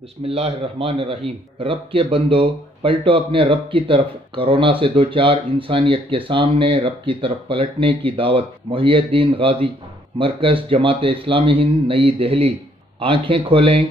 بسم اللہ الرحمن الرحیم۔ رب کے بندو، پلٹو اپنے رب کی طرف۔ کرونا سے دو چار انسانیت کے سامنے رب کی طرف پلٹنے کی دعوت۔ محی الدین غازی، مرکز جماعت اسلامی ہند، نئی دہلی۔ آنکھیں کھولیں،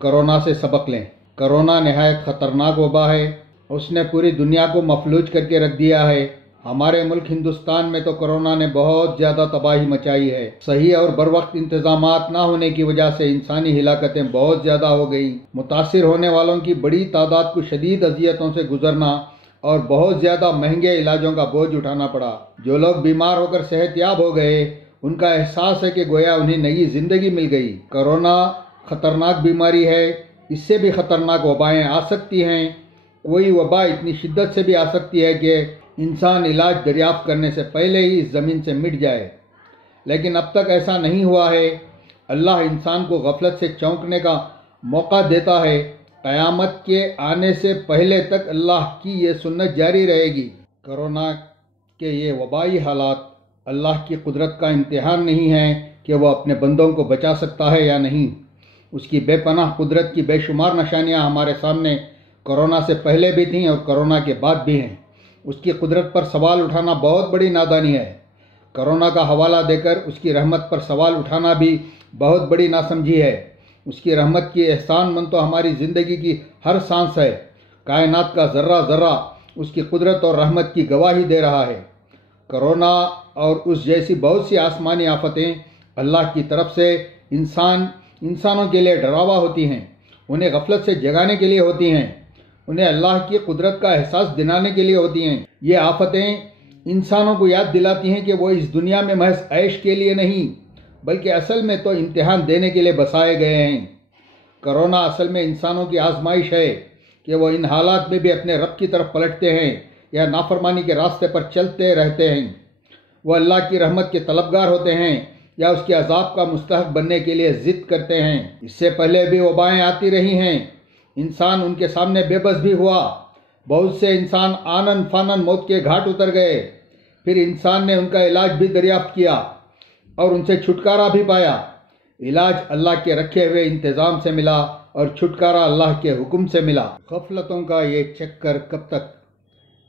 کرونا سے سبق لیں۔ کرونا نہایت خطرناک وبا ہے۔ اس نے پوری دنیا کو مفلوج کر کے رکھ دیا ہے۔ ہمارے ملک ہندوستان میں تو کرونا نے بہت زیادہ تباہی مچائی ہے۔ صحیح اور بروقت انتظامات نہ ہونے کی وجہ سے انسانی ہلاکتیں بہت زیادہ ہو گئیں۔ متاثر ہونے والوں کی بڑی تعداد کو شدید اذیتوں سے گزرنا اور بہت زیادہ مہنگے علاجوں کا بوجھ اٹھانا پڑا۔ جو لوگ بیمار ہو کر صحت یاب ہو گئے، ان کا احساس ہے کہ گویا انہیں نئی زندگی مل گئی۔ کرونا خطرناک بیماری ہے۔ اس سے بھی خطرناک وبائیں آ سکتی ہیں۔ کوئی وبا اتنی شدت سے بھی آ سکتی ہے کہ انسان علاج دریافت کرنے سے پہلے ہی اس زمین سے مٹ جائے، لیکن اب تک ایسا نہیں ہوا ہے۔ اللہ انسان کو غفلت سے چونکنے کا موقع دیتا ہے۔ قیامت کے آنے سے پہلے تک اللہ کی یہ سنت جاری رہے گی۔ کرونا کے یہ وبائی حالات اللہ کی قدرت کا امتحان نہیں ہے کہ وہ اپنے بندوں کو بچا سکتا ہے یا نہیں۔ اس کی بے پناہ قدرت کی بے شمار نشانیاں ہمارے سامنے کرونا سے پہلے بھی تھیں اور کرونا کے بعد بھی ہیں۔ اس کی قدرت پر سوال اٹھانا بہت بڑی نادانی ہے۔ کرونا کا حوالہ دے کر اس کی رحمت پر سوال اٹھانا بھی بہت بڑی ناسمجھی ہے۔ اس کی رحمت کی احسان مند تو ہماری زندگی کی ہر سانس ہے۔ کائنات کا ذرہ ذرہ اس کی قدرت اور رحمت کی گواہی دے رہا ہے۔ کرونا اور اس جیسی بہت سی آسمانی آفتیں اللہ کی طرف سے انسانوں کے لیے ڈراوا ہوتی ہیں، انہیں غفلت سے جگانے کے لیے ہوتی ہیں، انہیں اللہ کی قدرت کا احساس دلانے کے لیے ہوتی ہیں۔ یہ آفتیں انسانوں کو یاد دلاتی ہیں کہ وہ اس دنیا میں محض عیش کے لیے نہیں بلکہ اصل میں تو امتحان دینے کے لیے بسائے گئے ہیں۔ کرونا اصل میں انسانوں کی آزمائش ہے کہ وہ ان حالات میں بھی اپنے رب کی طرف پلٹتے ہیں یا نافرمانی کے راستے پر چلتے رہتے ہیں۔ وہ اللہ کی رحمت کے طلبگار ہوتے ہیں یا اس کے عذاب کا مستحق بننے کے لیے ضد کرتے ہیں۔ اس سے پہلے بھی وبائیں آتی رہی ہیں، انسان ان کے سامنے بے بس بھی ہوا۔ بہت سے انسان آنن فانن موت کے گھاٹ اتر گئے، پھر انسان نے ان کا علاج بھی دریافت کیا اور ان سے چھٹکارا بھی پایا۔ علاج اللہ کے رکھے ہوئے انتظام سے ملا اور چھٹکارا اللہ کے حکم سے ملا۔ غفلتوں کا یہ چکر کب تک؟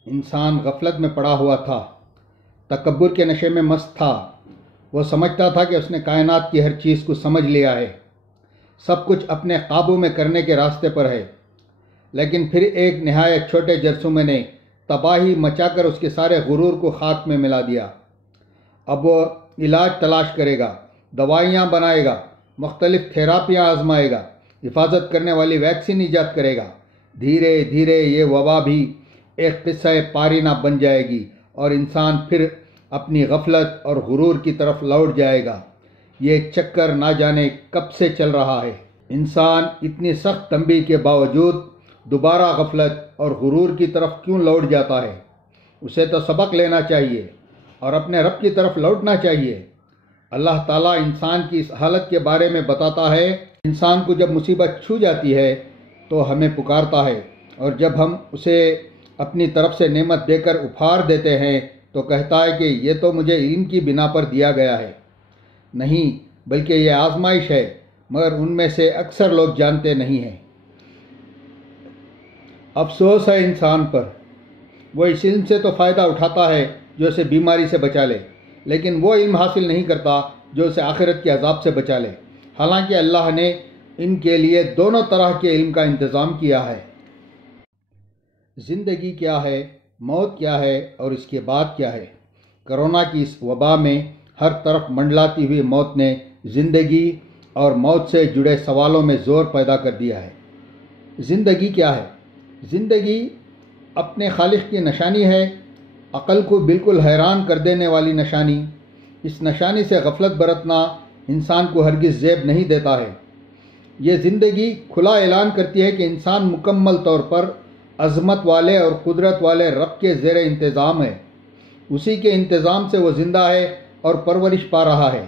انسان غفلت میں پڑا ہوا تھا، تکبر کے نشے میں مست تھا۔ وہ سمجھتا تھا کہ اس نے کائنات کی ہر چیز کو سمجھ لیا ہے، سب کچھ اپنے قابو میں کرنے کے راستے پر ہے، لیکن پھر ایک نہایت چھوٹے جرثومے نے تباہی مچا کر اس کے سارے غرور کو خاک میں ملا دیا۔ اب وہ علاج تلاش کرے گا، دوائیاں بنائے گا، مختلف تھیراپیاں آزمائے گا، حفاظت کرنے والی ویکسین ایجاد کرے گا۔ دھیرے دھیرے یہ وبا بھی ایک قصہ پارینہ بن جائے گی اور انسان پھر اپنی غفلت اور غرور کی طرف لوٹ جائے گا۔ یہ چکر نہ جانے کب سے چل رہا ہے۔ انسان اتنی سخت تنبیہ کے باوجود دوبارہ غفلت اور غرور کی طرف کیوں لوٹ جاتا ہے؟ اسے تو سبق لینا چاہیے اور اپنے رب کی طرف لوٹنا چاہیے۔ اللہ تعالیٰ انسان کی اس حالت کے بارے میں بتاتا ہے۔ انسان کو جب مصیبت چھو جاتی ہے تو ہمیں پکارتا ہے، اور جب ہم اسے اپنی طرف سے نعمت دے کر اپھار دیتے ہیں تو کہتا ہے کہ یہ تو مجھے علم کی بنا پر دیا گیا ہے۔ نہیں، بلکہ یہ آزمائش ہے، مگر ان میں سے اکثر لوگ جانتے نہیں ہیں۔ افسوس ہے انسان پر، وہ اس علم سے تو فائدہ اٹھاتا ہے جو اسے بیماری سے بچا لے، لیکن وہ علم حاصل نہیں کرتا جو اسے آخرت کے عذاب سے بچا لے، حالانکہ اللہ نے ان کے لیے دونوں طرح کے علم کا انتظام کیا ہے۔ زندگی کیا ہے، موت کیا ہے اور اس کے بعد کیا ہے؟ کرونا کی اس وبا میں ہر طرف منڈلاتی ہوئی موت نے زندگی اور موت سے جڑے سوالوں میں زور پیدا کر دیا ہے۔ زندگی کیا ہے؟ زندگی اپنے خالق کی نشانی ہے، عقل کو بالکل حیران کر دینے والی نشانی۔ اس نشانی سے غفلت برتنا انسان کو ہرگز زیب نہیں دیتا ہے۔ یہ زندگی کھلا اعلان کرتی ہے کہ انسان مکمل طور پر عظمت والے اور قدرت والے رب کے زیر انتظام ہے۔ اسی کے انتظام سے وہ زندہ ہے اور پرورش پا رہا ہے۔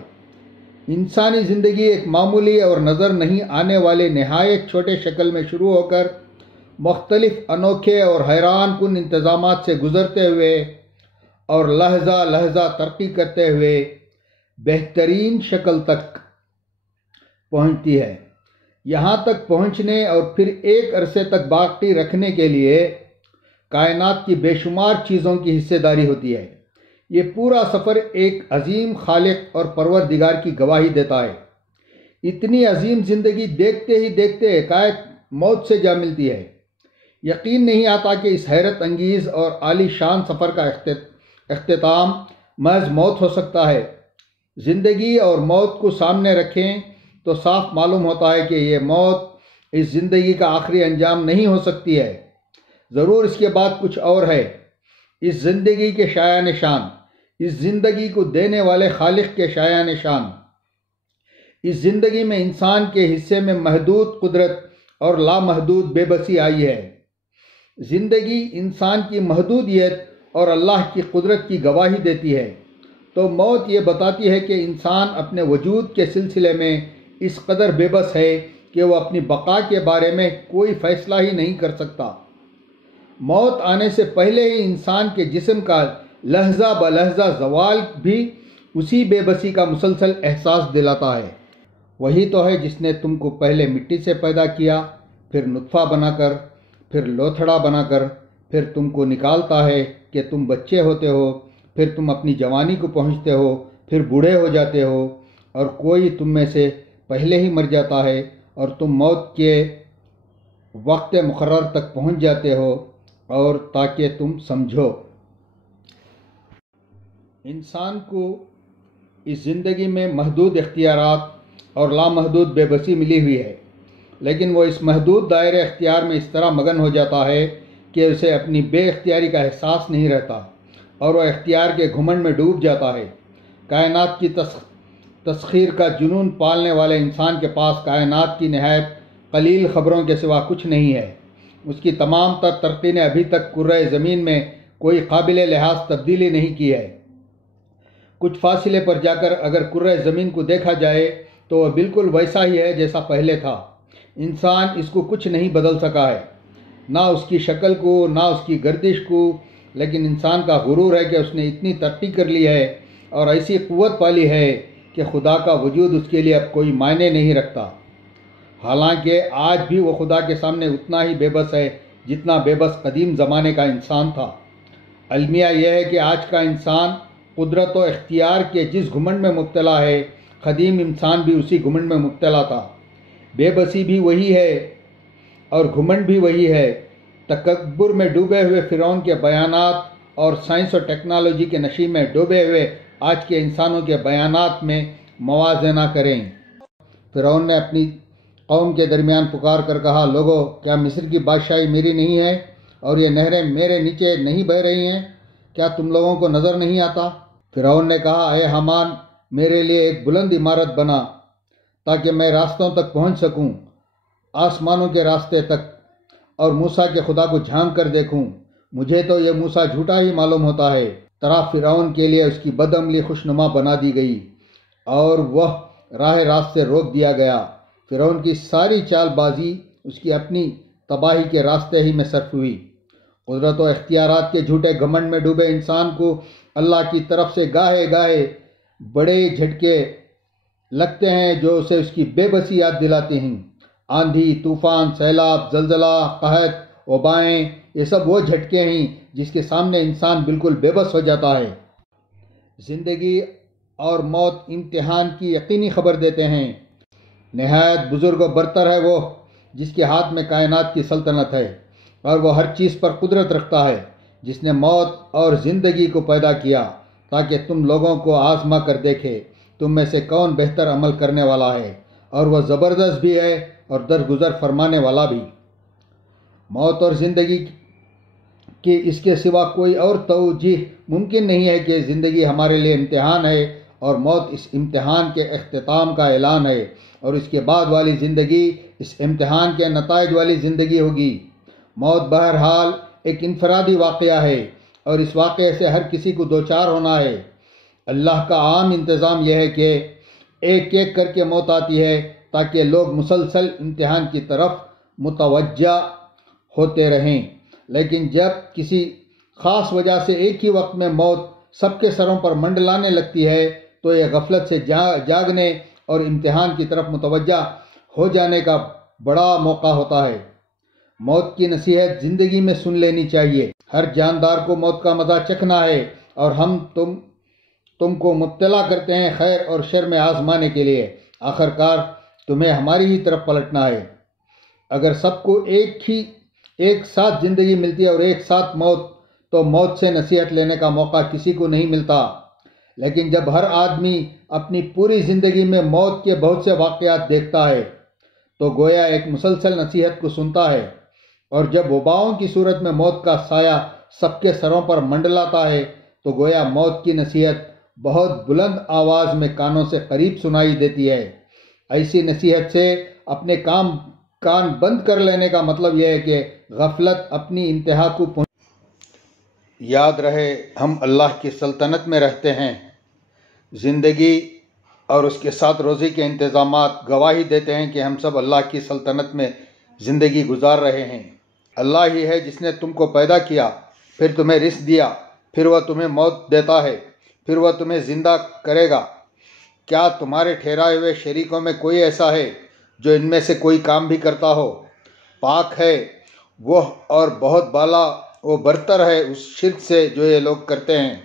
انسانی زندگی ایک معمولی اور نظر نہیں آنے والے نہایت چھوٹے شکل میں شروع ہو کر مختلف انوکھے اور حیران کن انتظامات سے گزرتے ہوئے اور لحظہ لحظہ ترقی کرتے ہوئے بہترین شکل تک پہنچتی ہے۔ یہاں تک پہنچنے اور پھر ایک عرصے تک باقی رکھنے کے لیے کائنات کی بے شمار چیزوں کی حصہ داری ہوتی ہے۔ یہ پورا سفر ایک عظیم خالق اور پروردگار کی گواہی دیتا ہے۔ اتنی عظیم زندگی دیکھتے ہی دیکھتے ایکائک موت سے جا ملتی ہے۔ یقین نہیں آتا کہ اس حیرت انگیز اور عالی شان سفر کا اختتام محض موت ہو سکتا ہے۔ زندگی اور موت کو سامنے رکھیں تو صاف معلوم ہوتا ہے کہ یہ موت اس زندگی کا آخری انجام نہیں ہو سکتی ہے، ضرور اس کے بعد کچھ اور ہے۔ اس زندگی کے شایع نشان، اس زندگی کو دینے والے خالق کے شایع نشان۔ اس زندگی میں انسان کے حصے میں محدود قدرت اور لامحدود بے بسی آئی ہے۔ زندگی انسان کی محدودیت اور اللہ کی قدرت کی گواہی دیتی ہے، تو موت یہ بتاتی ہے کہ انسان اپنے وجود کے سلسلے میں اس قدر بے بس ہے کہ وہ اپنی بقا کے بارے میں کوئی فیصلہ ہی نہیں کر سکتا۔ موت آنے سے پہلے ہی انسان کے جسم کا لحظہ بلحظہ زوال بھی اسی بے بسی کا مسلسل احساس دلاتا ہے۔ وہی تو ہے جس نے تم کو پہلے مٹی سے پیدا کیا، پھر نطفہ بنا کر، پھر لوتھڑا بنا کر، پھر تم کو نکالتا ہے کہ تم بچے ہوتے ہو، پھر تم اپنی جوانی کو پہنچتے ہو، پھر بوڑھے ہو جاتے ہو، اور کوئی تم میں سے پہلے ہی مر جاتا ہے اور تم موت کے وقت مقرر تک پہنچ جاتے ہو۔ اور تاکہ تم سمجھو، انسان کو اس زندگی میں محدود اختیارات اور لامحدود بے بسی ملی ہوئی ہے، لیکن وہ اس محدود دائرے اختیار میں اس طرح مگن ہو جاتا ہے کہ اسے اپنی بے اختیاری کا احساس نہیں رہتا اور وہ اختیار کے گھمنڈ میں ڈوب جاتا ہے۔ کائنات کی تسخیر کا جنون پالنے والے انسان کے پاس کائنات کی نہایت قلیل خبروں کے سوا کچھ نہیں ہے۔ اس کی تمام تر ترقی نے ابھی تک کرۂ زمین میں کوئی قابل لحاظ تبدیلی نہیں کی ہے۔ کچھ فاصلے پر جا کر اگر کرۂ زمین کو دیکھا جائے تو وہ بالکل ویسا ہی ہے جیسا پہلے تھا۔ انسان اس کو کچھ نہیں بدل سکا ہے، نہ اس کی شکل کو، نہ اس کی گردش کو، لیکن انسان کا غرور ہے کہ اس نے اتنی ترقی کر لی ہے اور ایسی قوت پالی ہے کہ خدا کا وجود اس کے لیے اب کوئی معنی نہیں رکھتا، حالانکہ آج بھی وہ خدا کے سامنے اتنا ہی بے بس ہے جتنا بے بس قدیم زمانے کا انسان تھا۔ المیہ یہ ہے کہ آج کا انسان قدرت و اختیار کے جس گھمنڈ میں مبتلا ہے، قدیم انسان بھی اسی گھمنڈ میں مبتلا تھا۔ بے بسی بھی وہی ہے اور گھمنڈ بھی وہی ہے۔ تکبر میں ڈوبے ہوئے فرعون کے بیانات اور سائنس اور ٹیکنالوجی کے نشے میں ڈوبے ہوئے آج کے انسانوں کے بیانات میں موازنہ کریں۔ فرعون نے اپنی قوم کے درمیان پکار کر کہا، لوگو، کیا مصر کی بادشاہی میری نہیں ہے اور یہ نہریں میرے نیچے نہیں بہہ رہی ہیں؟ کیا تم لوگوں کو نظر نہیں آتا؟ فرعون نے کہا، اے حامان، میرے لیے ایک بلند عمارت بنا تاکہ میں راستوں تک پہنچ سکوں، آسمانوں کے راستے تک، اور موسیٰ کے خدا کو جھانک کر دیکھوں۔ مجھے تو یہ موسیٰ جھوٹا ہی معلوم ہوتا ہے۔ طرح فرعون کے لیے اس کی بدعملی خوشنما بنا دی گئی اور وہ راہ راست سے روک دیا گیا۔ فرعون کی ساری چال بازی اس کی اپنی تباہی کے راستے ہی میں صرف ہوئی۔ قدرت و اختیارات کے جھوٹے گھمنڈ میں ڈوبے انسان کو اللہ کی طرف سے گاہے گاہے بڑے جھٹکے لگتے ہیں جو اسے اس کی بے بسی یاد دلاتے ہیں۔ آندھی، طوفان، سیلاب، زلزلہ، قحط، وبائیں، یہ سب وہ جھٹکے ہیں جس کے سامنے انسان بالکل بے بس ہو جاتا ہے۔ زندگی اور موت امتحان کی یقینی خبر دیتے ہیں۔ نہایت بزرگ و برتر ہے وہ جس کے ہاتھ میں کائنات کی سلطنت ہے، اور وہ ہر چیز پر قدرت رکھتا ہے، جس نے موت اور زندگی کو پیدا کیا تاکہ تم لوگوں کو آزما کر دیکھے تم میں سے کون بہتر عمل کرنے والا ہے، اور وہ زبردست بھی ہے اور درگزر فرمانے والا بھی۔ موت اور زندگی کی اس کے سوا کوئی اور توجیہ ممکن نہیں ہے کہ زندگی ہمارے لیے امتحان ہے اور موت اس امتحان کے اختتام کا اعلان ہے، اور اس کے بعد والی زندگی اس امتحان کے نتائج والی زندگی ہوگی۔ موت بہرحال ایک انفرادی واقعہ ہے اور اس واقعے سے ہر کسی کو دوچار ہونا ہے۔ اللہ کا عام انتظام یہ ہے کہ ایک ایک کر کے موت آتی ہے تاکہ لوگ مسلسل امتحان کی طرف متوجہ ہوتے رہیں، لیکن جب کسی خاص وجہ سے ایک ہی وقت میں موت سب کے سروں پر منڈلانے لگتی ہے تو یہ غفلت سے جاگنے اور امتحان کی طرف متوجہ ہو جانے کا بڑا موقع ہوتا ہے۔ موت کی نصیحت زندگی میں سن لینی چاہیے۔ ہر جاندار کو موت کا مزہ چکھنا ہے، اور ہم تم کو مبتلا کرتے ہیں خیر اور شر میں آزمانے کے لیے۔ آخر کار تمہیں ہماری ہی طرف پلٹنا ہے۔ اگر سب کو ایک ساتھ زندگی ملتی ہے اور ایک ساتھ موت، تو موت سے نصیحت لینے کا موقع کسی کو نہیں ملتا۔ لیکن جب ہر آدمی اپنی پوری زندگی میں موت کے بہت سے واقعات دیکھتا ہے، تو گویا ایک مسلسل نصیحت کو سنتا ہے، اور جب وباؤں کی صورت میں موت کا سایہ سب کے سروں پر منڈلاتا ہے، تو گویا موت کی نصیحت بہت بلند آواز میں کانوں سے قریب سنائی دیتی ہے۔ ایسی نصیحت سے اپنے کان بند کر لینے کا مطلب یہ ہے کہ غفلت اپنی انتہا کو یاد رہے ہم اللہ کی سلطنت میں رہتے ہیں۔ زندگی اور اس کے ساتھ روزی کے انتظامات گواہی دیتے ہیں کہ ہم سب اللہ کی سلطنت میں زندگی گزار رہے ہیں۔ اللہ ہی ہے جس نے تم کو پیدا کیا، پھر تمہیں رزق دیا، پھر وہ تمہیں موت دیتا ہے، پھر وہ تمہیں زندہ کرے گا۔ کیا تمہارے ٹھہرائے ہوئے شریکوں میں کوئی ایسا ہے جو ان میں سے کوئی کام بھی کرتا ہو؟ پاک ہے وہ اور بہت بالا وہ برتر ہے اس شرک سے جو یہ لوگ کرتے ہیں۔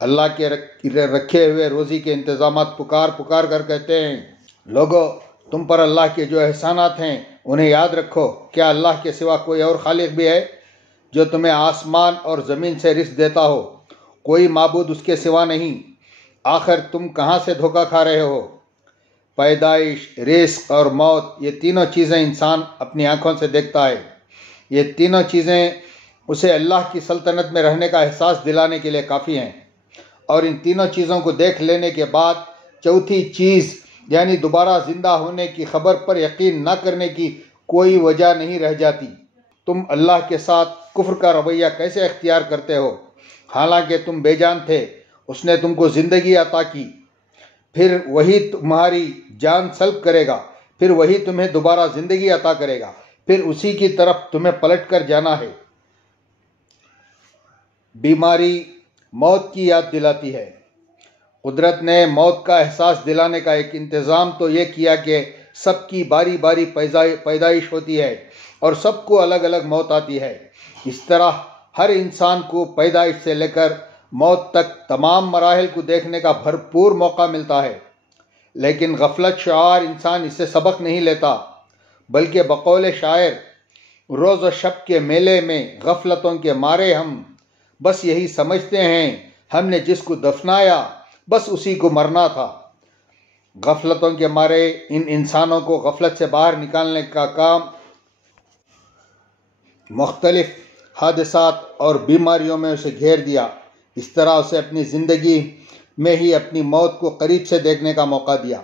اللہ کے رکھے ہوئے روزی کے انتظامات پکار کر کہتے ہیں، لوگو تم پر اللہ کے جو احسانات ہیں انہیں یاد رکھو۔ کیا اللہ کے سوا کوئی اور خالق بھی ہے جو تمہیں آسمان اور زمین سے رزق دیتا ہو؟ کوئی معبود اس کے سوا نہیں۔ آخر تم کہاں سے دھوکہ کھا رہے ہو؟ پیدائش، رزق اور موت، یہ تینوں چیزیں انسان اپنی آنکھوں سے دیکھتا ہے۔ یہ تینوں چیزیں اسے اللہ کی سلطنت میں رہنے کا احساس دلانے کے لیے کافی ہیں، اور ان تینوں چیزوں کو دیکھ لینے کے بعد چوتھی چیز یعنی دوبارہ زندہ ہونے کی خبر پر یقین نہ کرنے کی کوئی وجہ نہیں رہ جاتی۔ تم اللہ کے ساتھ کفر کا رویہ کیسے اختیار کرتے ہو؟ حالانکہ تم بے جان تھے، اس نے تم کو زندگی عطا کی، پھر وہی تمہاری جان سلب کرے گا، پھر وہی تمہیں دوبارہ زندگی عطا کرے گا، پھر اسی کی طرف تمہیں پلٹ کر جانا ہے۔ بیماری موت کی یاد دلاتی ہے۔ قدرت نے موت کا احساس دلانے کا ایک انتظام تو یہ کیا کہ سب کی باری باری پیدائش ہوتی ہے اور سب کو الگ الگ موت آتی ہے۔ اس طرح ہر انسان کو پیدائش سے لے کر موت تک تمام مراحل کو دیکھنے کا بھرپور موقع ملتا ہے، لیکن غفلت شعار انسان اس سے سبق نہیں لیتا، بلکہ بقول شاعر، روز و شب کے میلے میں غفلتوں کے مارے ہم بس یہی سمجھتے ہیں، ہم نے جس کو دفنایا بس اسی کو مرنا تھا۔ غفلتوں کے مارے ان انسانوں کو غفلت سے باہر نکالنے کا کام مختلف حادثات اور بیماریوں میں اسے گھیر دیا۔ اس طرح اسے اپنی زندگی میں ہی اپنی موت کو قریب سے دیکھنے کا موقع دیا۔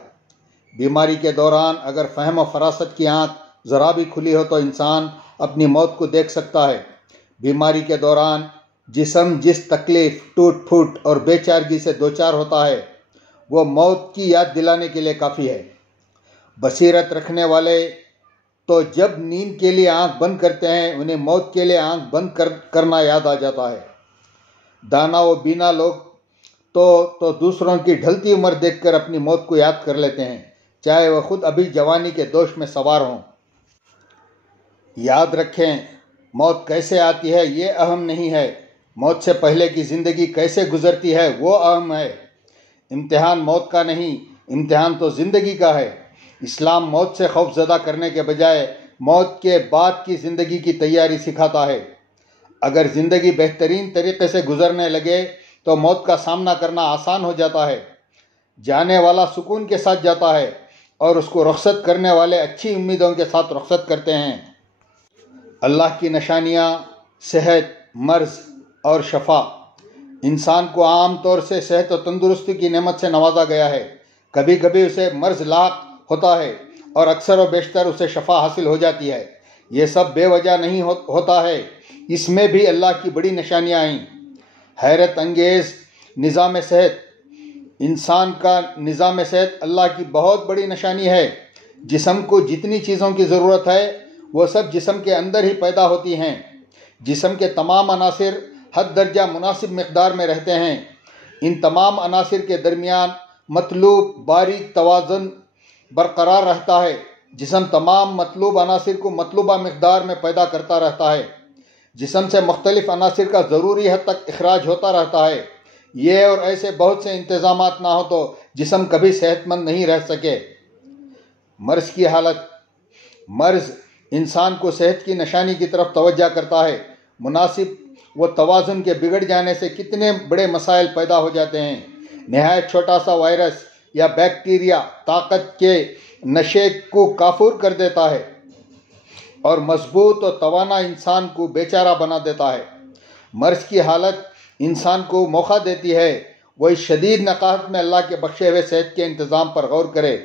بیماری کے دوران اگر فہم و فراست کی آنکھ ذرا بھی کھلی ہو تو انسان اپنی موت کو دیکھ سکتا ہے۔ بیماری کے دوران جسم جس تکلیف، ٹوٹ پھوٹ اور بے چارگی سے دوچار ہوتا ہے وہ موت کی یاد دلانے کے لیے کافی ہے۔ بصیرت رکھنے والے تو جب نیند کے لیے آنکھ بند کرتے ہیں انہیں موت کے لیے آنکھ بند کرنا یاد آ جاتا ہے۔ دانا و بینا لوگ تو دوسروں کی ڈھلتی عمر دیکھ کر اپنی موت کو یاد کر لیتے ہیں، چاہے وہ خود ابھی جوانی کے دوش میں سوار ہوں۔ یاد رکھیں، موت کیسے آتی ہے یہ اہم نہیں ہے، موت سے پہلے کی زندگی کیسے گزرتی ہے وہ اہم ہے۔ امتحان موت کا نہیں، امتحان تو زندگی کا ہے۔ اسلام موت سے خوف زدہ کرنے کے بجائے موت کے بعد کی زندگی کی تیاری سکھاتا ہے۔ اگر زندگی بہترین طریقے سے گزرنے لگے تو موت کا سامنا کرنا آسان ہو جاتا ہے۔ جانے والا سکون کے ساتھ جاتا ہے اور اس کو رخصت کرنے والے اچھی امیدوں کے ساتھ رخصت کرتے ہیں۔ اللہ کی نشانیاں صحت، مرض اور شفا۔ انسان کو عام طور سے صحت و تندرستی کی نعمت سے نوازا گیا ہے۔ کبھی کبھی اسے مرض لاحق ہوتا ہے اور اکثر و بیشتر اسے شفا حاصل ہو جاتی ہے۔ یہ سب بے وجہ نہیں ہوتا ہے، اس میں بھی اللہ کی بڑی نشانیاں ہیں۔ حیرت انگیز نظام صحت۔ انسان کا نظام صحت اللہ کی بہت بڑی نشانی ہے۔ جسم کو جتنی چیزوں کی ضرورت ہے وہ سب جسم کے اندر ہی پیدا ہوتی ہیں۔ جسم کے تمام عناصر حد درجہ مناسب مقدار میں رہتے ہیں۔ ان تمام عناصر کے درمیان مطلوب باریک توازن برقرار رہتا ہے۔ جسم تمام مطلوب عناصر کو مطلوبہ مقدار میں پیدا کرتا رہتا ہے۔ جسم سے مختلف عناصر کا ضروری حد تک اخراج ہوتا رہتا ہے۔ یہ اور ایسے بہت سے انتظامات نہ ہو تو جسم کبھی صحت مند نہیں رہ سکے۔ مرض کی حالت۔ مرض انسان کو صحت کی نشانی کی طرف توجہ کرتا ہے۔ مناسب و توازن کے بگڑ جانے سے کتنے بڑے مسائل پیدا ہو جاتے ہیں۔ نہایت چھوٹا سا وائرس یا بیکٹیریا طاقت کے نشے کو کافور کر دیتا ہے اور مضبوط و توانا انسان کو بیچارہ بنا دیتا ہے۔ مرض کی حالت انسان کو موقع دیتی ہے وہ اس شدید نقاہت میں اللہ کے بخشے ہوئے صحت کے انتظام پر غور کرے۔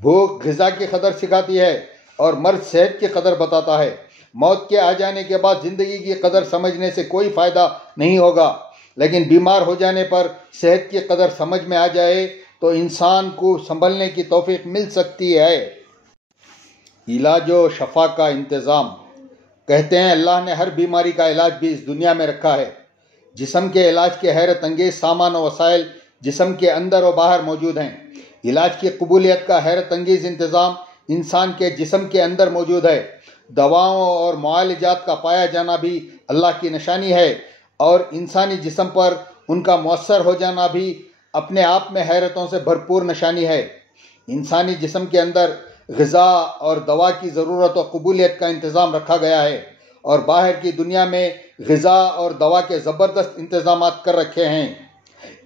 بھوک غذا کی قدر سکھاتی ہے اور مرض صحت کی قدر بتاتا ہے۔ موت کے آ جانے کے بعد زندگی کی قدر سمجھنے سے کوئی فائدہ نہیں ہوگا، لیکن بیمار ہو جانے پر صحت کی قدر سمجھ میں آ جائے تو انسان کو سنبھلنے کی توفیق مل سکتی ہے۔ علاج و شفا کا انتظام۔ کہتے ہیں اللہ نے ہر بیماری کا علاج بھی اس دنیا میں رکھا ہے۔ جسم کے علاج کے حیرت انگیز سامان و وسائل جسم کے اندر و باہر موجود ہیں۔ علاج کی قبولیت کا حیرت انگیز انتظام انسان کے جسم کے اندر موجود ہے۔ دواؤں اور معالجات کا پایا جانا بھی اللہ کی نشانی ہے اور انسانی جسم پر ان کا مؤثر ہو جانا بھی اپنے آپ میں حیرتوں سے بھرپور نشانی ہے۔ انسانی جسم کے اندر غذا اور دوا کی ضرورت و قبولیت کا انتظام رکھا گیا ہے اور باہر کی دنیا میں غذا اور دوا کے زبردست انتظامات کر رکھے ہیں۔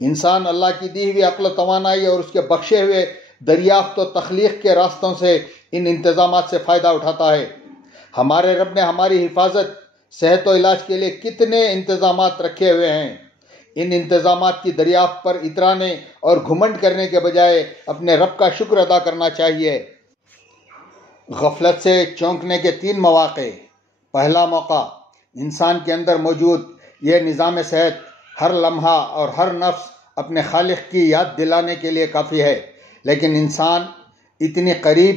انسان اللہ کی دی ہوئی عقل و توانائی اور اس کے بخشے ہوئے دریافت و تخلیق کے راستوں سے ان انتظامات سے فائدہ اٹھاتا ہے۔ ہمارے رب نے ہماری حفاظت، صحت و علاج کے لیے کتنے انتظامات رکھے ہوئے ہیں۔ ان انتظامات کی دریافت پر اترانے اور گھمنڈ کرنے کے بجائے اپنے رب کا شکر ادا کرنا چاہیے۔ غفلت سے چونکنے کے 3 مواقع۔ پہلا موقع، انسان کے اندر موجود یہ نظام صحت ہر لمحہ اور ہر نفس اپنے خالق کی یاد دلانے کے لیے کافی ہے، لیکن انسان اتنی قریب،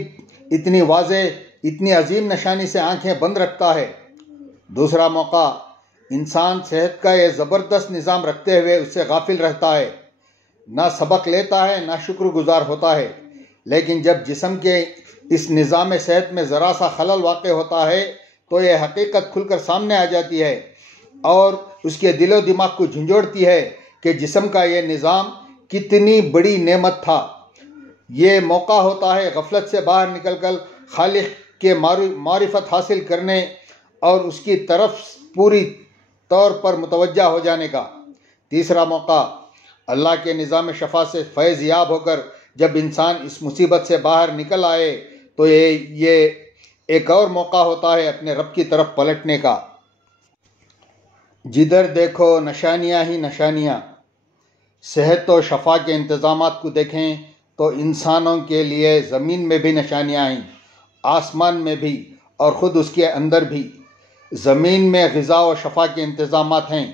اتنی واضح، اتنی عظیم نشانی سے آنکھیں بند رکھتا ہے۔ دوسرا موقع، انسان صحت کا یہ زبردست نظام رکھتے ہوئے اس سے غافل رہتا ہے، نہ سبق لیتا ہے نہ شکر گزار ہوتا ہے۔ لیکن جب جسم کے اس نظام صحت میں ذرا سا خلل واقع ہوتا ہے تو یہ حقیقت کھل کر سامنے آ جاتی ہے اور اس کے دل و دماغ کو جھنجھوڑتی ہے کہ جسم کا یہ نظام کتنی بڑی نعمت تھا۔ یہ موقع ہوتا ہے غفلت سے باہر نکل کر خالق کے معرفت حاصل کرنے اور اس کی طرف پوری طور پر متوجہ ہو جانے کا۔ تیسرا موقع، اللہ کے نظام شفا سے فیض یاب ہو کر جب انسان اس مصیبت سے باہر نکل آئے تو یہ ایک اور موقع ہوتا ہے اپنے رب کی طرف پلٹنے کا۔ جدھر دیکھو نشانیاں ہی نشانیاں۔ صحت و شفا کے انتظامات کو دیکھیں تو انسانوں کے لیے زمین میں بھی نشانیاں ہیں، آسمان میں بھی اور خود اس کے اندر بھی۔ زمین میں غذا و شفا کے انتظامات ہیں،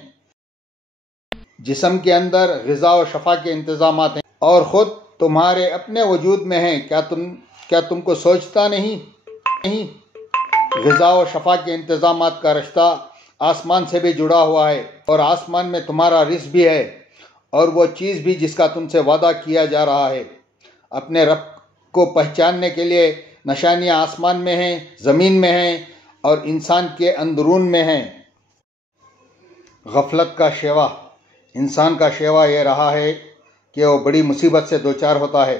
جسم کے اندر غذا و شفا کے انتظامات ہیں اور خود تمہارے اپنے وجود میں ہیں۔ کیا تم کو سوچتا نہیں؟ غذا و شفا کے انتظامات کا رشتہ آسمان سے بھی جڑا ہوا ہے اور آسمان میں تمہارا رزق بھی ہے اور وہ چیز بھی جس کا تم سے وعدہ کیا جا رہا ہے۔ اپنے رب کو پہچاننے کے لیے نشانیاں آسمان میں ہیں، زمین میں ہیں اور انسان کے اندرون میں ہیں۔ غفلت کا شیوا۔ انسان کا شیوا یہ رہا ہے کہ وہ بڑی مصیبت سے دوچار ہوتا ہے،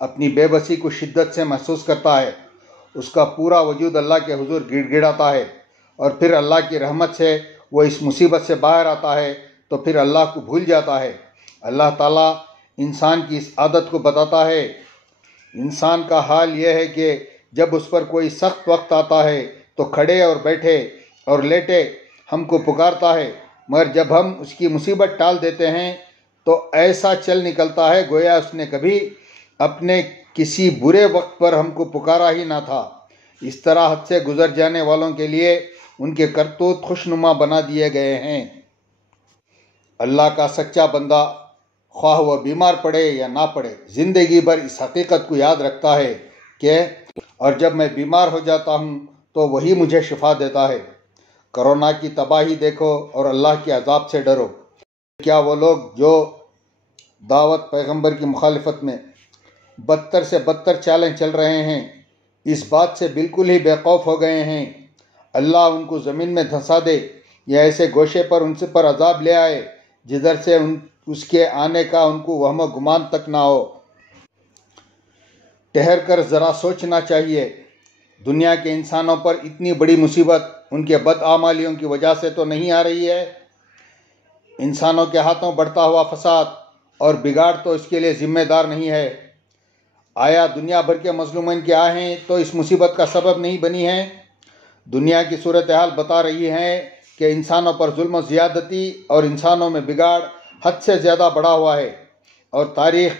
اپنی بے بسی کو شدت سے محسوس کرتا ہے، اس کا پورا وجود اللہ کے حضور گڑ گڑاتا ہے اور پھر اللہ کی رحمت سے وہ اس مصیبت سے باہر آتا ہے تو پھر اللہ کو بھول جاتا ہے۔ اللہ تعالیٰ انسان کی اس عادت کو بتاتا ہے۔ انسان کا حال یہ ہے کہ جب اس پر کوئی سخت وقت آتا ہے تو کھڑے اور بیٹھے اور لیٹے ہم کو پکارتا ہے، مگر جب ہم اس کی مصیبت ٹال دیتے ہیں تو ایسا چل نکلتا ہے گویا اس نے کبھی اپنے کسی برے وقت پر ہم کو پکارا ہی نہ تھا۔ اس طرح حد سے گزر جانے والوں کے لیے ان کے کرتوت خوشنما بنا دیے گئے ہیں۔ اللہ کا سچا بندہ خواہ وہ بیمار پڑے یا نہ پڑے زندگی بھر اس حقیقت کو یاد رکھتا ہے کہ اور جب میں بیمار ہو جاتا ہوں تو وہی مجھے شفا دیتا ہے۔ کرونا کی تباہی دیکھو اور اللہ کے عذاب سے ڈرو۔ کیا وہ لوگ جو دعوت پیغمبر کی مخالفت میں بدتر سے بدتر چالیں چل رہے ہیں، اس بات سے بالکل ہی بیوقوف ہو گئے ہیں اللہ ان کو زمین میں دھنسا دے یا ایسے گوشے پر ان سے پر عذاب لے آئے جدھر سے اس کے آنے کا ان کو وہم و گمان تک نہ ہو۔ ٹھہر کر ذرا سوچنا چاہیے، دنیا کے انسانوں پر اتنی بڑی مصیبت ان کے بدعمالیوں کی وجہ سے تو نہیں آ رہی ہے۔ انسانوں کے ہاتھوں بڑھتا ہوا فساد اور بگاڑ تو اس کے لیے ذمہ دار نہیں ہے۔ آیا دنیا بھر کے مظلومین کی آہیں تو اس مصیبت کا سبب نہیں بنی ہیں؟ دنیا کی صورتحال بتا رہی ہے کہ انسانوں پر ظلم و زیادتی اور انسانوں میں بگاڑ حد سے زیادہ بڑھا ہوا ہے، اور تاریخ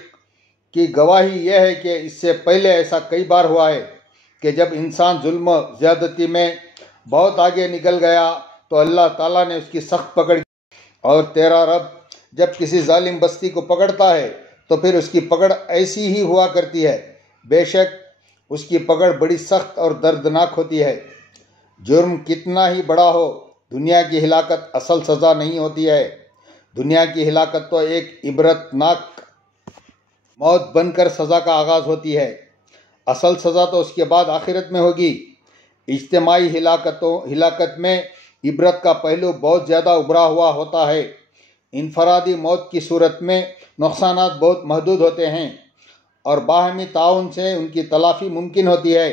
کی گواہی یہ ہے کہ اس سے پہلے ایسا کئی بار ہوا ہے کہ جب انسان ظلم و زیادتی میں بہت آگے نکل گیا تو اللہ تعالیٰ نے اس کی سخت پکڑ کی، اور تیرا رب جب کسی ظالم بستی کو پکڑتا ہے تو پھر اس کی پکڑ ایسی ہی ہوا کرتی ہے، بے شک اس کی پکڑ بڑی سخت اور دردناک ہوتی ہے۔ جرم کتنا ہی بڑا ہو، دنیا کی ہلاکت اصل سزا نہیں ہوتی ہے۔ دنیا کی ہلاکت تو ایک عبرتناک موت بن کر سزا کا آغاز ہوتی ہے، اصل سزا تو اس کے بعد آخرت میں ہوگی۔ اجتماعی ہلاکت میں عبرت کا پہلو بہت زیادہ ابھرا ہوا ہوتا ہے۔ انفرادی موت کی صورت میں نقصانات بہت محدود ہوتے ہیں اور باہمی تعاون سے ان کی تلافی ممکن ہوتی ہے،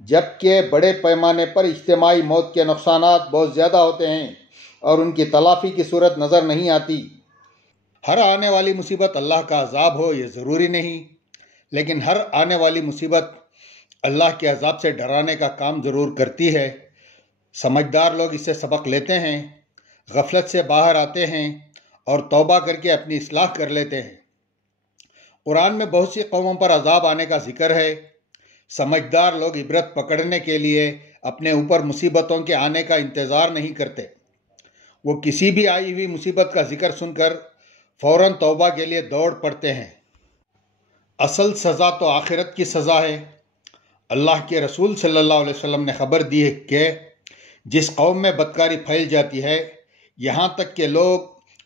جبکہ بڑے پیمانے پر اجتماعی موت کے نقصانات بہت زیادہ ہوتے ہیں اور ان کی تلافی کی صورت نظر نہیں آتی۔ ہر آنے والی مصیبت اللہ کا عذاب ہو یہ ضروری نہیں، لیکن ہر آنے والی مصیبت اللہ کے عذاب سے ڈرانے کا کام ضرور کرتی ہے۔ سمجھدار لوگ اس سے سبق لیتے ہیں، غفلت سے باہر آتے ہیں اور توبہ کر کے اپنی اصلاح کر لیتے ہیں۔ قرآن میں بہت سی قوموں پر عذاب آنے کا ذکر ہے۔ سمجھدار لوگ عبرت پکڑنے کے لیے اپنے اوپر مصیبتوں کے آنے کا انتظار نہیں کرتے، وہ کسی بھی آئی ہوئی مصیبت کا ذکر سن کر فوراً توبہ کے لیے دوڑ پڑتے ہیں۔ اصل سزا تو آخرت کی سزا ہے۔ اللہ کے رسول صلی اللہ علیہ وسلم نے خبر دی ہے کہ جس قوم میں بدکاری پھیل جاتی ہے، یہاں تک کہ لوگ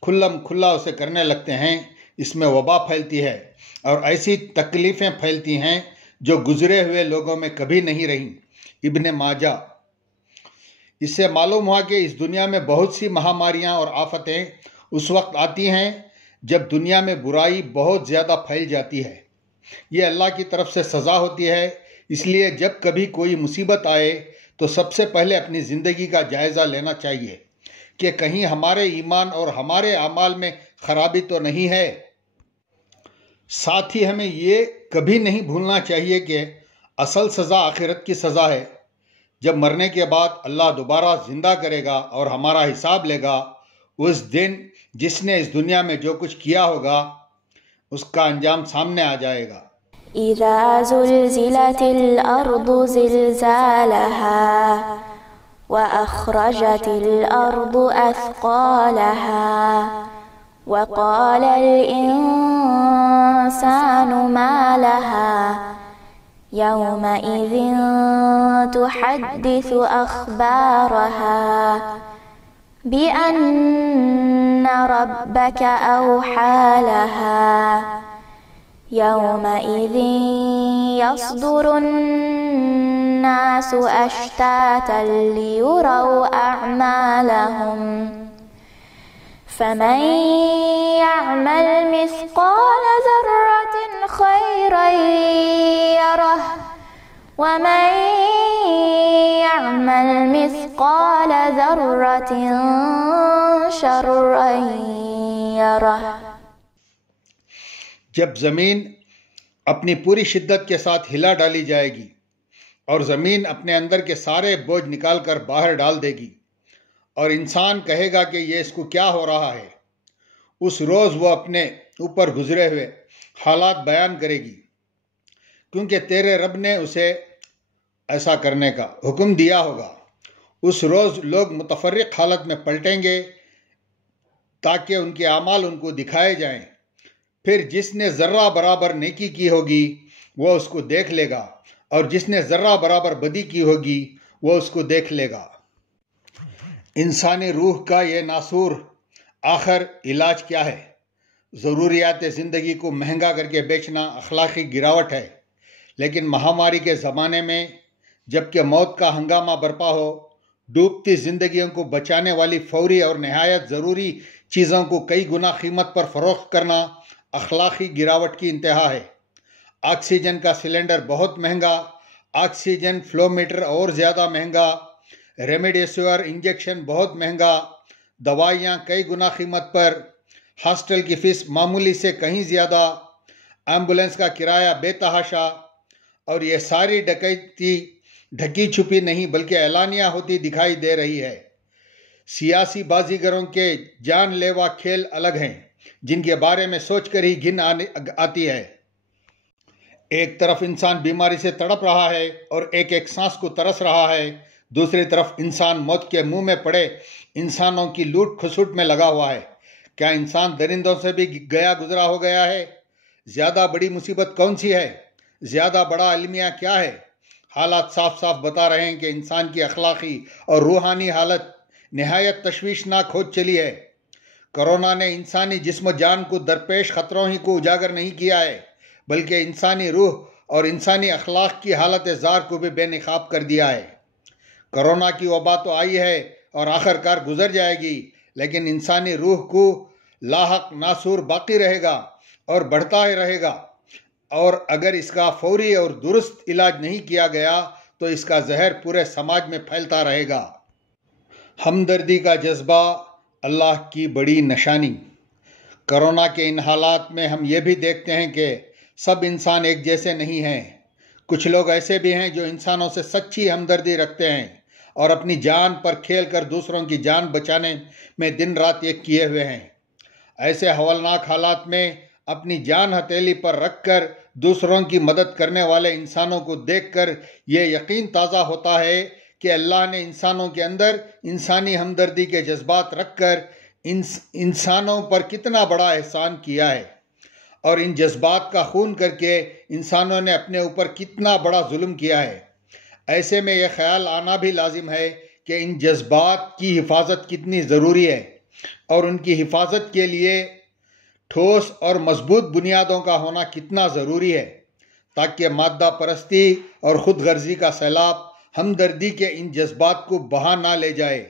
کھلم کھلا اسے کرنے لگتے ہیں، اس میں وبا پھیلتی ہے اور ایسی تکلیفیں پھیلتی ہیں جو گزرے ہوئے لوگوں میں کبھی نہیں رہیں۔ ابن ماجہ۔ اس سے معلوم ہوا کہ اس دنیا میں بہت سی مہاماریاں اور آفتیں اس وقت آتی ہیں جب دنیا میں برائی بہت زیادہ پھیل جاتی ہے۔ یہ اللہ کی طرف سے سزا ہوتی ہے، اس لیے جب کبھی کوئی مصیبت آئے تو سب سے پہلے اپنی زندگی کا جائزہ لینا چاہیے کہ کہیں ہمارے ایمان اور ہمارے اعمال میں خرابی تو نہیں ہے۔ ساتھ ہی ہمیں یہ کبھی نہیں بھولنا چاہیے کہ اصل سزا آخرت کی سزا ہے۔ جب مرنے کے بعد اللہ دوبارہ زندہ کرے گا اور ہمارا حساب لے گا، اس دن جس نے اس دنیا میں جو کچھ کیا ہوگا اس کا انجام سامنے آ جائے گا۔ إذا زلزلت الأرض زلزالها وأخرجت الأرض أثقالها وقال الإنسان ما لها يومئذ تحدث أخبارها بأن ربك أوحى لها يومئذ يصدر الناس أشتاتا ليروا أعمالهم فمن يعمل مثقال ذرة خيرا يره ومن يعمل مثقال ذرة شرا يره۔ جب زمین اپنی پوری شدت کے ساتھ ہلا ڈالی جائے گی اور زمین اپنے اندر کے سارے بوجھ نکال کر باہر ڈال دے گی اور انسان کہے گا کہ یہ اس کو کیا ہو رہا ہے، اس روز وہ اپنے اوپر گزرے ہوئے حالات بیان کرے گی، کیونکہ تیرے رب نے اسے ایسا کرنے کا حکم دیا ہوگا۔ اس روز لوگ متفرق حالت میں پلٹیں گے تاکہ ان کے اعمال ان کو دکھائے جائیں، پھر جس نے ذرہ برابر نیکی کی ہوگی وہ اس کو دیکھ لے گا اور جس نے ذرہ برابر بدی کی ہوگی وہ اس کو دیکھ لے گا۔ انسانی روح کا یہ ناسور آخر علاج کیا ہے؟ ضروریات زندگی کو مہنگا کر کے بیچنا اخلاقی گراوٹ ہے، لیکن مہاماری کے زمانے میں جب کہ موت کا ہنگامہ برپا ہو، ڈوبتی زندگیوں کو بچانے والی فوری اور نہایت ضروری چیزوں کو کئی گنا قیمت پر فروخت کرنا اخلاقی گراوٹ کی انتہا ہے۔ آکسیجن کا سلنڈر بہت مہنگا، آکسیجن فلو میٹر اور زیادہ مہنگا، ریمیڈیسیور انجیکشن بہت مہنگا، دوائیاں کئی گنا قیمت پر، ہاسٹل کی فیس معمولی سے کہیں زیادہ، ایمبولینس کا کرایہ بے تحاشا، اور یہ ساری ڈکیتی ڈھکی چھپی نہیں بلکہ اعلانیہ ہوتی دکھائی دے رہی ہے۔ سیاسی بازیگروں کے جان لیوا کھیل الگ ہیں جن کے بارے میں سوچ کر ہی گھن آتی ہے۔ ایک طرف انسان بیماری سے تڑپ رہا ہے اور ایک ایک سانس کو ترس رہا ہے، دوسری طرف انسان موت کے منہ میں پڑے انسانوں کی لوٹ کھسوٹ میں لگا ہوا ہے۔ کیا انسان درندوں سے بھی گیا گزرا ہو گیا ہے؟ زیادہ بڑی مصیبت کون سی ہے؟ زیادہ بڑا المیہ کیا ہے؟ حالات صاف صاف بتا رہے ہیں کہ انسان کی اخلاقی اور روحانی حالت نہایت تشویشناک ہو چلی ہے۔ کرونا نے انسانی جسم و جان کو درپیش خطروں ہی کو اجاگر نہیں کیا ہے بلکہ انسانی روح اور انسانی اخلاق کی حالت زار کو بھی بے نقاب کر دیا ہے۔ کرونا کی وبا تو آئی ہے اور آخر کار گزر جائے گی، لیکن انسانی روح کو لاحق ناسور باقی رہے گا اور بڑھتا ہی رہے گا، اور اگر اس کا فوری اور درست علاج نہیں کیا گیا تو اس کا زہر پورے سماج میں پھیلتا رہے گا۔ ہمدردی کا جذبہ اللہ کی بڑی نشانی۔ کرونا کے ان حالات میں ہم یہ بھی دیکھتے ہیں کہ سب انسان ایک جیسے نہیں ہیں۔ کچھ لوگ ایسے بھی ہیں جو انسانوں سے سچی ہمدردی رکھتے ہیں اور اپنی جان پر کھیل کر دوسروں کی جان بچانے میں دن رات ایک کیے ہوئے ہیں۔ ایسے ہولناک حالات میں اپنی جان ہتھیلی پر رکھ کر دوسروں کی مدد کرنے والے انسانوں کو دیکھ کر یہ یقین تازہ ہوتا ہے کہ اللہ نے انسانوں کے اندر انسانی ہمدردی کے جذبات رکھ کر انسانوں پر کتنا بڑا احسان کیا ہے، اور ان جذبات کا خون کر کے انسانوں نے اپنے اوپر کتنا بڑا ظلم کیا ہے۔ ایسے میں یہ خیال آنا بھی لازم ہے کہ ان جذبات کی حفاظت کتنی ضروری ہے، اور ان کی حفاظت کے لیے ٹھوس اور مضبوط بنیادوں کا ہونا کتنا ضروری ہے تاکہ مادہ پرستی اور خود غرضی کا سیلاب ہمدردی کے ان جذبات کو بہا نہ لے جائے۔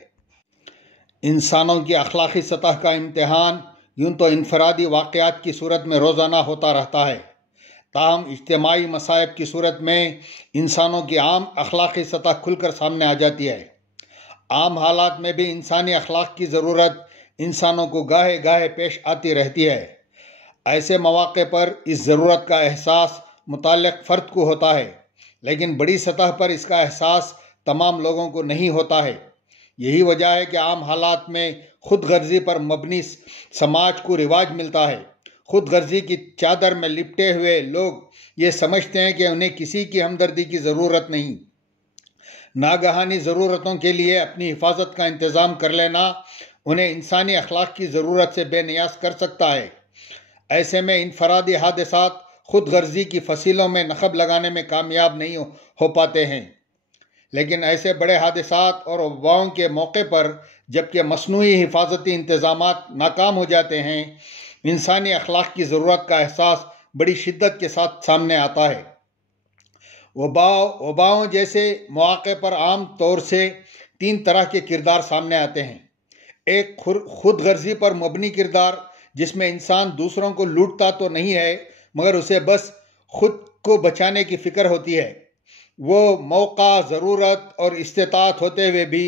انسانوں کی اخلاقی سطح کا امتحان یوں تو انفرادی واقعات کی صورت میں روزانہ ہوتا رہتا ہے، تاہم اجتماعی مصائب کی صورت میں انسانوں کی عام اخلاقی سطح کھل کر سامنے آ جاتی ہے۔ عام حالات میں بھی انسانی اخلاق کی ضرورت انسانوں کو گاہے گاہے پیش آتی رہتی ہے۔ ایسے مواقع پر اس ضرورت کا احساس متعلق فرد کو ہوتا ہے، لیکن بڑی سطح پر اس کا احساس تمام لوگوں کو نہیں ہوتا ہے۔ یہی وجہ ہے کہ عام حالات میں خود غرضی پر مبنی سماج کو رواج ملتا ہے۔ خود غرضی کی چادر میں لپٹے ہوئے لوگ یہ سمجھتے ہیں کہ انہیں کسی کی ہمدردی کی ضرورت نہیں۔ ناگہانی ضرورتوں کے لیے اپنی حفاظت کا انتظام کر لینا انہیں انسانی اخلاق کی ضرورت سے بے نیاز کر سکتا ہے۔ ایسے میں انفرادی حادثات خود غرضی کی فصیلوں میں نقب لگانے میں کامیاب نہیں ہو پاتے ہیں، لیکن ایسے بڑے حادثات اور وباؤں کے موقع پر جبکہ مصنوعی حفاظتی انتظامات ناکام ہو جاتے ہیں، انسانی اخلاق کی ضرورت کا احساس بڑی شدت کے ساتھ سامنے آتا ہے۔ وباؤں جیسے مواقع پر عام طور سے 3 طرح کے کردار سامنے آتے ہیں۔ ایک خود غرضی پر مبنی کردار جس میں انسان دوسروں کو لوٹتا تو نہیں ہے مگر اسے بس خود کو بچانے کی فکر ہوتی ہے، وہ موقع، ضرورت اور استطاعت ہوتے ہوئے بھی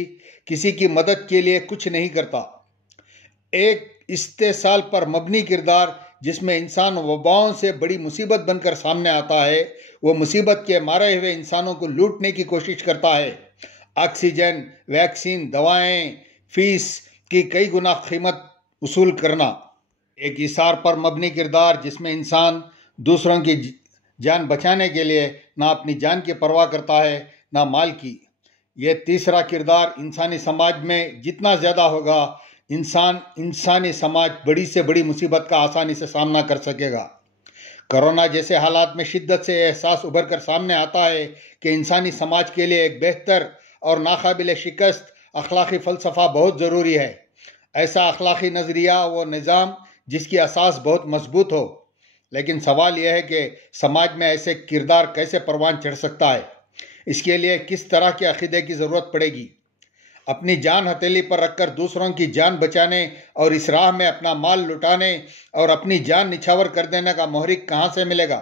کسی کی مدد کے لیے کچھ نہیں کرتا۔ ایک استحصال پر مبنی کردار جس میں انسان وباؤں سے بڑی مصیبت بن کر سامنے آتا ہے، وہ مصیبت کے مارے ہوئے انسانوں کو لوٹنے کی کوشش کرتا ہے۔ آکسیجن، ویکسین، دوائیں، فیس کی کئی گنا قیمت وصول کرنا۔ ایک ایثار پر مبنی کردار جس میں انسان دوسروں کی جان بچانے کے لیے نہ اپنی جان کی پرواہ کرتا ہے نہ مال کی۔ یہ تیسرا کردار انسانی سماج میں جتنا زیادہ ہوگا انسانی سماج بڑی سے بڑی مصیبت کا آسانی سے سامنا کر سکے گا۔ کرونا جیسے حالات میں شدت سے احساس ابھر کر سامنے آتا ہے کہ انسانی سماج کے لیے ایک بہتر اور ناقابل شکست اخلاقی فلسفہ بہت ضروری ہے۔ ایسا اخلاقی نظریہ و نظام جس کی اساس بہت مضبوط ہو، لیکن سوال یہ ہے کہ سماج میں ایسے کردار کیسے پروان چڑھ سکتا ہے؟ اس کے لیے کس طرح کے عقیدے کی ضرورت پڑے گی؟ اپنی جان ہتھیلی پر رکھ کر دوسروں کی جان بچانے اور اس راہ میں اپنا مال لٹانے اور اپنی جان نچھاور کر دینے کا محرک کہاں سے ملے گا؟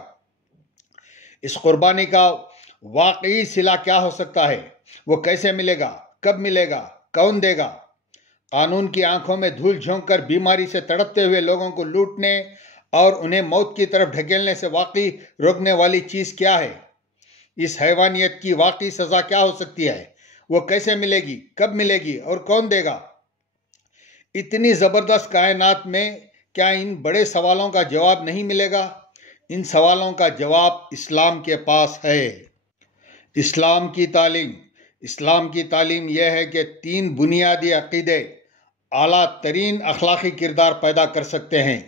اس قربانی کا واقعی صلہ کیا ہو سکتا ہے؟ وہ کیسے ملے گا؟ کب ملے گا؟ کون دے گا؟ قانون کی آنکھوں میں دھول جھونک کر بیماری سے تڑپتے ہوئے لوگوں کو لوٹنے اور انہیں موت کی طرف ڈھکیلنے سے واقعی روکنے والی چیز کیا ہے؟ اس حیوانیت کی واقعی سزا کیا ہو سکتی ہے؟ وہ کیسے ملے گی؟ کب ملے گی؟ اور کون دے گا؟ اتنی زبردست کائنات میں کیا ان بڑے سوالوں کا جواب نہیں ملے گا؟ ان سوالوں کا جواب اسلام کے پاس ہے۔ اسلام کی تعلیم یہ ہے کہ 3 بنیادی عقیدے اعلیٰ ترین اخلاقی کردار پیدا کر سکتے ہیں۔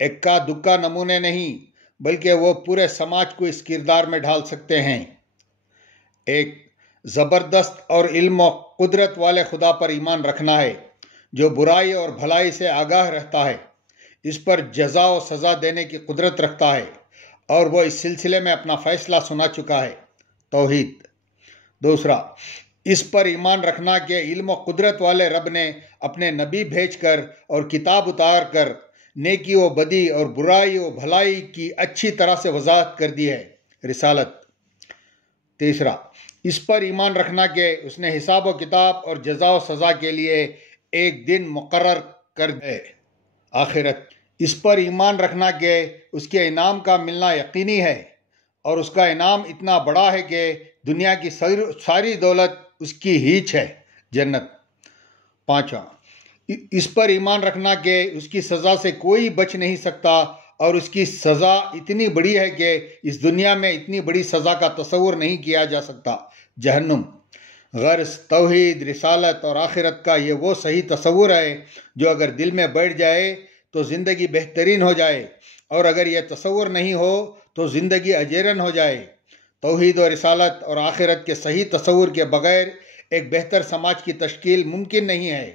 اکا دکا نمونے نہیں، بلکہ وہ پورے سماج کو اس کردار میں ڈھال سکتے ہیں۔ ایک زبردست اور علم و قدرت والے خدا پر ایمان رکھنا ہے جو برائی اور بھلائی سے آگاہ رہتا ہے، اس پر جزا و سزا دینے کی قدرت رکھتا ہے اور وہ اس سلسلے میں اپنا فیصلہ سنا چکا ہے، توحید۔ دوسرا، اس پر ایمان رکھنا کہ علم و قدرت والے رب نے اپنے نبی بھیج کر اور کتاب اتار کر نیکی و بدی اور برائی و بھلائی کی اچھی طرح سے وضاحت کر دی ہے، رسالت۔ تیسرا، اس پر ایمان رکھنا کہ اس نے حساب و کتاب اور جزا و سزا کے لیے ایک دن مقرر کر دے، آخرت۔ اس پر ایمان رکھنا کہ اس کے انعام کا ملنا یقینی ہے اور اس کا انعام اتنا بڑا ہے کہ دنیا کی ساری دولت اس کی ہیچ ہے، جنت۔ پانچواں، اس پر ایمان رکھنا کہ اس کی سزا سے کوئی بچ نہیں سکتا اور اس کی سزا اتنی بڑی ہے کہ اس دنیا میں اتنی بڑی سزا کا تصور نہیں کیا جا سکتا، جہنم۔ غرض توحید، رسالت اور آخرت کا یہ وہ صحیح تصور ہے جو اگر دل میں بیٹھ جائے تو زندگی بہترین ہو جائے، اور اگر یہ تصور نہیں ہو تو زندگی اجیرن ہو جائے۔ توحید و رسالت اور آخرت کے صحیح تصور کے بغیر ایک بہتر سماج کی تشکیل ممکن نہیں ہے۔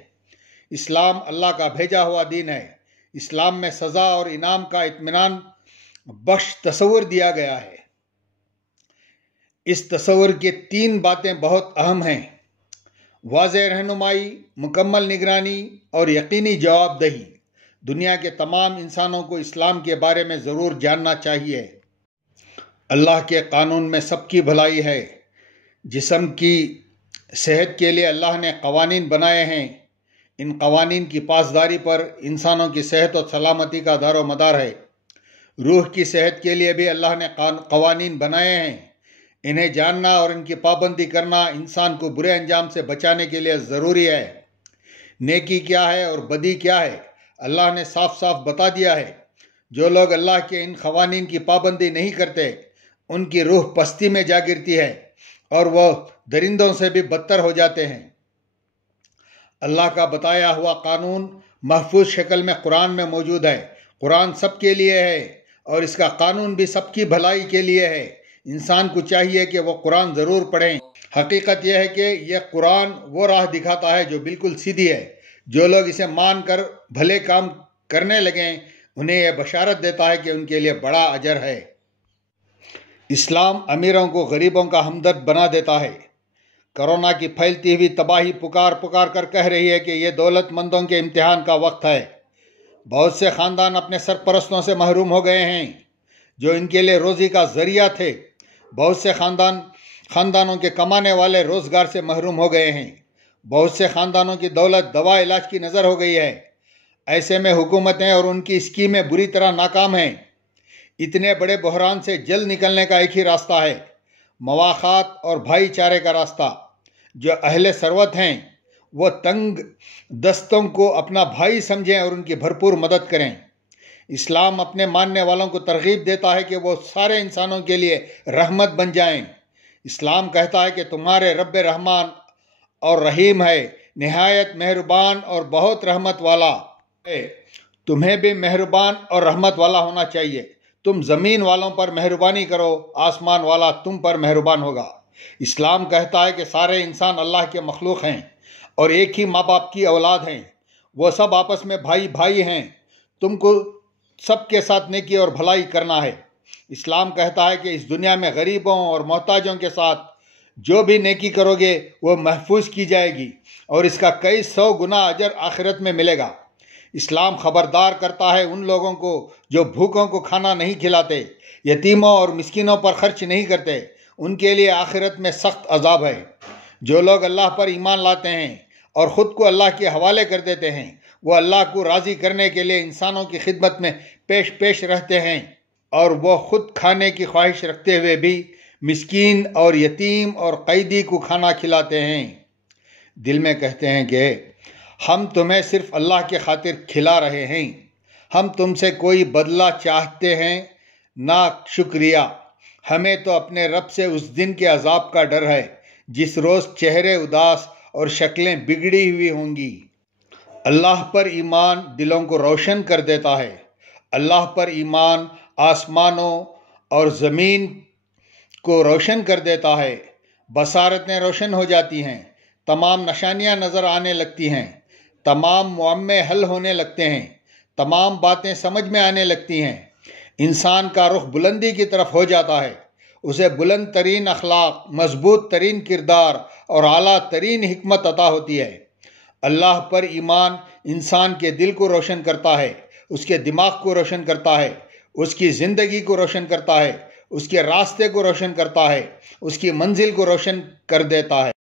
اسلام اللہ کا بھیجا ہوا دین ہے۔ اسلام میں سزا اور انعام کا اطمینان بخش تصور دیا گیا ہے۔ اس تصور کی 3 باتیں بہت اہم ہیں: واضح رہنمائی، مکمل نگرانی اور یقینی جواب دہی۔ دنیا کے تمام انسانوں کو اسلام کے بارے میں ضرور جاننا چاہیے۔ اللہ کے قانون میں سب کی بھلائی ہے۔ جسم کی صحت کے لیے اللہ نے قوانین بنائے ہیں۔ ان قوانین کی پاسداری پر انسانوں کی صحت و سلامتی کا دار و مدار ہے۔ روح کی صحت کے لیے بھی اللہ نے قوانین بنائے ہیں۔ انہیں جاننا اور ان کی پابندی کرنا انسان کو برے انجام سے بچانے کے لیے ضروری ہے۔ نیکی کیا ہے اور بدی کیا ہے اللہ نے صاف صاف بتا دیا ہے۔ جو لوگ اللہ کے ان قوانین کی پابندی نہیں کرتے ان کی روح پستی میں جا گرتی ہے اور وہ درندوں سے بھی بدتر ہو جاتے ہیں۔ اللہ کا بتایا ہوا قانون محفوظ شکل میں قرآن میں موجود ہے۔ قرآن سب کے لیے ہے اور اس کا قانون بھی سب کی بھلائی کے لیے ہے۔ انسان کو چاہیے کہ وہ قرآن ضرور پڑھیں۔ حقیقت یہ ہے کہ یہ قرآن وہ راہ دکھاتا ہے جو بالکل سیدھی ہے۔ جو لوگ اسے مان کر بھلے کام کرنے لگیں انہیں یہ بشارت دیتا ہے کہ ان کے لیے بڑا اجر ہے۔ اسلام امیروں کو غریبوں کا ہمدرد بنا دیتا ہے۔ کرونا کی پھیلتی ہوئی تباہی پکار کر کہہ رہی ہے کہ یہ دولت مندوں کے امتحان کا وقت ہے۔ بہت سے خاندان اپنے سرپرستوں سے محروم ہو گئے ہیں جو ان کے لیے روزی کا ذریعہ تھے۔ بہت سے خاندانوں کے کمانے والے روزگار سے محروم ہو گئے ہیں۔ بہت سے خاندانوں کی دولت دوا علاج کی نظر ہو گئی ہے۔ ایسے میں حکومتیں اور ان کی اسکیمیں بری طرح ناکام ہیں۔ اتنے بڑے بحران سے جلد نکلنے کا ایک ہی راستہ ہے، مواخات اور بھائی چارے کا راستہ۔ جو اہل ثروت ہیں وہ تنگ دستوں کو اپنا بھائی سمجھیں اور ان کی بھرپور مدد کریں۔ اسلام اپنے ماننے والوں کو ترغیب دیتا ہے کہ وہ سارے انسانوں کے لیے رحمت بن جائیں۔ اسلام کہتا ہے کہ تمہارے رب رحمان اور رحیم ہے، نہایت مہربان اور بہت رحمت والا ہے۔ تمہیں بھی مہربان اور رحمت والا ہونا چاہیے۔ تم زمین والوں پر مہربانی کرو، آسمان والا تم پر مہربان ہوگا۔ اسلام کہتا ہے کہ سارے انسان اللہ کے مخلوق ہیں اور ایک ہی ماں باپ کی اولاد ہیں۔ وہ سب آپس میں بھائی ہیں۔ تم کو سب کے ساتھ نیکی اور بھلائی کرنا ہے۔ اسلام کہتا ہے کہ اس دنیا میں غریبوں اور محتاجوں کے ساتھ جو بھی نیکی کرو گے وہ محفوظ کی جائے گی اور اس کا کئی 100 گنا اجر آخرت میں ملے گا۔ اسلام خبردار کرتا ہے ان لوگوں کو جو بھوکوں کو کھانا نہیں کھلاتے، یتیموں اور مسکینوں پر خرچ نہیں کرتے، ان کے لیے آخرت میں سخت عذاب ہے۔ جو لوگ اللہ پر ایمان لاتے ہیں اور خود کو اللہ کے حوالے کر دیتے ہیں، وہ اللہ کو راضی کرنے کے لیے انسانوں کی خدمت میں پیش رہتے ہیں، اور وہ خود کھانے کی خواہش رکھتے ہوئے بھی مسکین اور یتیم اور قیدی کو کھانا کھلاتے ہیں۔ دل میں کہتے ہیں کہ ہم تمہیں صرف اللہ کی خاطر کھلا رہے ہیں، ہم تم سے کوئی بدلہ چاہتے ہیں نہ شکریہ، ہمیں تو اپنے رب سے اس دن کے عذاب کا ڈر ہے جس روز چہرے اداس اور شکلیں بگڑی ہوئی ہوں گی۔ اللہ پر ایمان دلوں کو روشن کر دیتا ہے۔ اللہ پر ایمان آسمانوں اور زمین کو روشن کر دیتا ہے، بصارتیں روشن ہو جاتی ہیں، تمام نشانیاں نظر آنے لگتی ہیں، تمام معمے حل ہونے لگتے ہیں، تمام باتیں سمجھ میں آنے لگتی ہیں، انسان کا رخ بلندی کی طرف ہو جاتا ہے، اسے بلند ترین اخلاق، مضبوط ترین کردار اور اعلیٰ ترین حکمت عطا ہوتی ہے۔ اللہ پر ایمان انسان کے دل کو روشن کرتا ہے، اس کے دماغ کو روشن کرتا ہے، اس کی زندگی کو روشن کرتا ہے، اس کے راستے کو روشن کرتا ہے، اس کی منزل کو روشن کر دیتا ہے۔